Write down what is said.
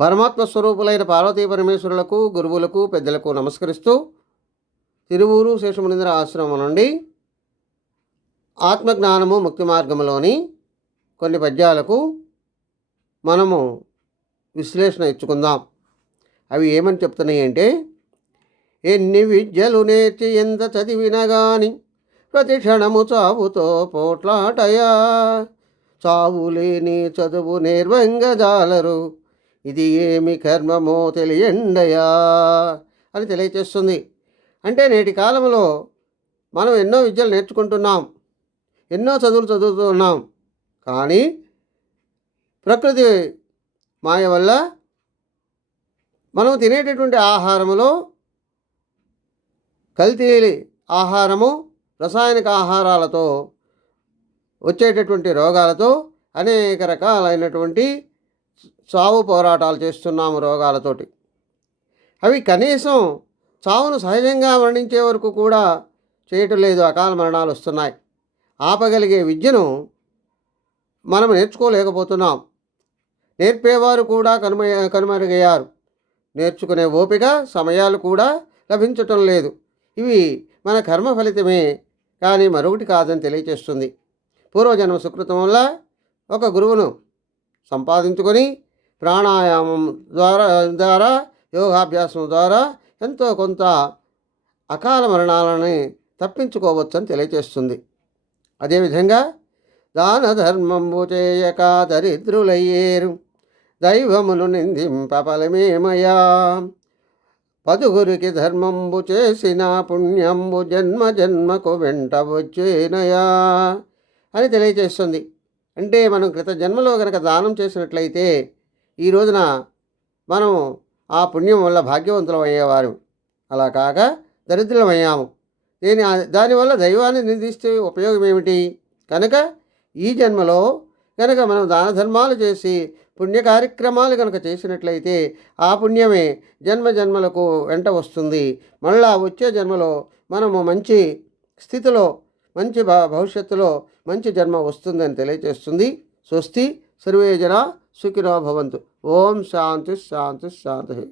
పరమాత్మ స్వరూపులైన పార్వతీ పరమేశ్వరులకు, గురువులకు, పెద్దలకు నమస్కరిస్తూ తిరువూరు శేషమునింద్ర ఆశ్రమం నుండి ఆత్మజ్ఞానము ముక్తి మార్గంలోని కొన్ని పద్యాలకు మనము విశ్లేషణ ఇచ్చుకుందాం. అవి ఏమని చెప్తున్నాయి అంటే, ఎన్ని విద్యలు నేర్చి ఎంత చదివినా గాని ప్రతి క్షణము చావుతో పోట్లాటయా, చావులేని చదువు నేర్వంగజాలరు, ఇది ఏమి కర్మమో తెలియండయా అని తెలియచేస్తుంది. అంటే నేటి కాలంలో మనం ఎన్నో విద్యలు నేర్చుకుంటున్నాం, ఎన్నో చదువులు చదువుతున్నాం. కానీ ప్రకృతి మాయ వల్ల మనం తినేటటువంటి ఆహారములో కల్తీ ఆహారము, రసాయనిక ఆహారాలతో వచ్చేటటువంటి రోగాలతో అనేక రకాలైనటువంటి చావు పోరాటాలు చేస్తున్నాము రోగాలతోటి. అవి కనీసం చావును సహజంగా మరణించే వరకు కూడా చేయటం లేదు, అకాల మరణాలు వస్తున్నాయి. ఆపగలిగే విద్యను మనం నేర్చుకోలేకపోతున్నాం. నేర్పేవారు కూడా కనుమరుగయ్యారు. నేర్చుకునే ఓపిక, సమయాలు కూడా లభించటం లేదు. ఇవి మన కర్మ ఫలితమే కానీ మరొకటి కాదని తెలియచేస్తుంది. పూర్వజన్మ సుకృతం వల్ల ఒక గురువును సంపాదించుకొని ప్రాణాయామం ద్వారా యోగాభ్యాసం ద్వారా ఎంతో కొంత అకాల మరణాలని తప్పించుకోవచ్చని తెలియచేస్తుంది. అదేవిధంగా దాన ధర్మంబు చేయక దరిద్రులయ్యేరు, దైవమును నిందింప ఫలమేమయా, పదుగురికి ధర్మంబు చేసిన పుణ్యంబు జన్మ జన్మకు వెంట వచ్చేనయా అని తెలియచేస్తుంది. అంటే మనం క్రిత జన్మలో కనుక దానం చేసినట్లయితే ఈ రోజున మనం ఆ పుణ్యం వల్ల భాగ్యవంతులం అయ్యేవారు. అలా కాక దరిద్రులం అయ్యాము. దానివల్ల దైవాన్ని నిందిస్తే ఉపయోగం ఏమిటి? కనుక ఈ జన్మలో కనుక మనం దాన ధర్మాలు చేసి పుణ్య కార్యక్రమాలు కనుక చేసినట్లయితే ఆ పుణ్యమే జన్మ జన్మలకు వెంట వస్తుంది. మళ్ళా వచ్చే జన్మలో మనము మంచి స్థితిలో, మంచి భవిష్యత్తులో మంచి జన్మ వస్తుందని తెలియజేస్తుంది. స్వస్తి సర్వే జనా సుఖినో భవంతు. ఓం శాంతి శాంతి శాంతి.